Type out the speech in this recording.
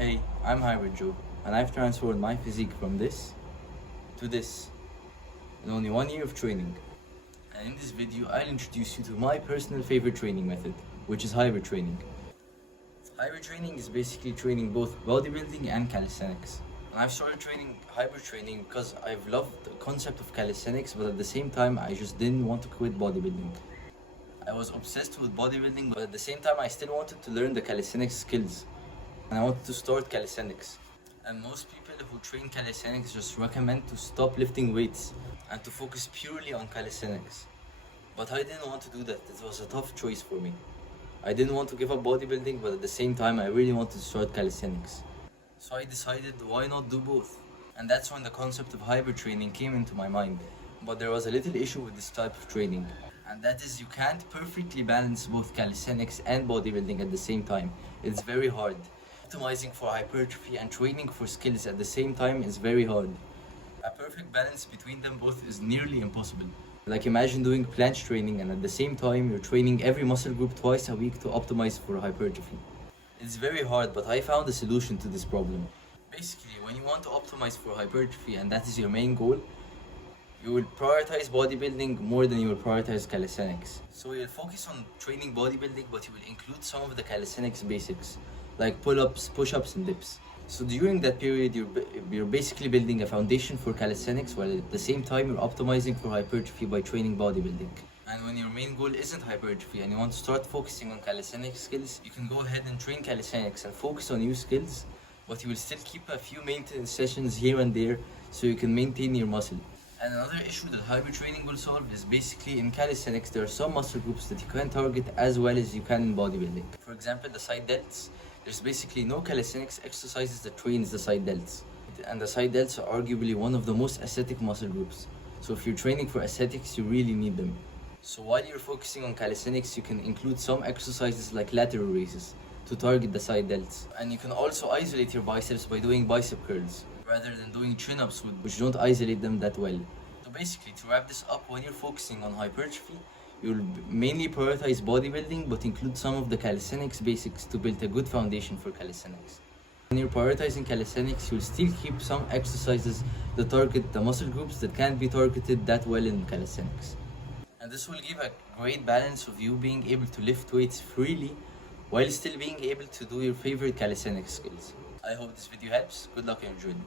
Hey, I'm Hybrid Joe, and I've transformed my physique from this to this in only 1 year of training. And in this video, I'll introduce you to my personal favorite training method, which is hybrid training. Hybrid training is basically training both bodybuilding and calisthenics. And I've started training hybrid training because I've loved the concept of calisthenics, but at the same time, I just didn't want to quit bodybuilding. I was obsessed with bodybuilding, but at the same time, I still wanted to learn the calisthenics skills. And I wanted to start calisthenics. And most people who train calisthenics just recommend to stop lifting weights and to focus purely on calisthenics. But I didn't want to do that. It was a tough choice for me. I didn't want to give up bodybuilding, but at the same time, I really wanted to start calisthenics. So I decided, why not do both? And that's when the concept of hybrid training came into my mind. But there was a little issue with this type of training. And that is, you can't perfectly balance both calisthenics and bodybuilding at the same time. It's very hard. Optimizing for hypertrophy and training for skills at the same time is very hard. A perfect balance between them both is nearly impossible. Like, imagine doing planche training and at the same time you're training every muscle group twice a week to optimize for hypertrophy. It's very hard, but I found a solution to this problem. Basically, when you want to optimize for hypertrophy and that is your main goal, you will prioritize bodybuilding more than you will prioritize calisthenics. So you'll focus on training bodybuilding, but you will include some of the calisthenics basics, like pull-ups, push-ups, and dips. So during that period, you're basically building a foundation for calisthenics, while at the same time you're optimizing for hypertrophy by training bodybuilding. And when your main goal isn't hypertrophy and you want to start focusing on calisthenics skills, you can go ahead and train calisthenics and focus on new skills, but you will still keep a few maintenance sessions here and there so you can maintain your muscle. And another issue that hybrid training will solve is basically in calisthenics, there are some muscle groups that you can target as well as you can in bodybuilding. For example, the side delts. There's basically no calisthenics exercises that trains the side delts. And the side delts are arguably one of the most aesthetic muscle groups. So if you're training for aesthetics, you really need them. So while you're focusing on calisthenics, you can include some exercises like lateral raises to target the side delts. And you can also isolate your biceps by doing bicep curls, rather than doing chin-ups which don't isolate them that well. So basically, to wrap this up, when you're focusing on hypertrophy, you'll mainly prioritize bodybuilding but include some of the calisthenics basics to build a good foundation for calisthenics. When you're prioritizing calisthenics, you'll still keep some exercises that target the muscle groups that can't be targeted that well in calisthenics. And this will give a great balance of you being able to lift weights freely while still being able to do your favorite calisthenics skills. I hope this video helps. Good luck and enjoy.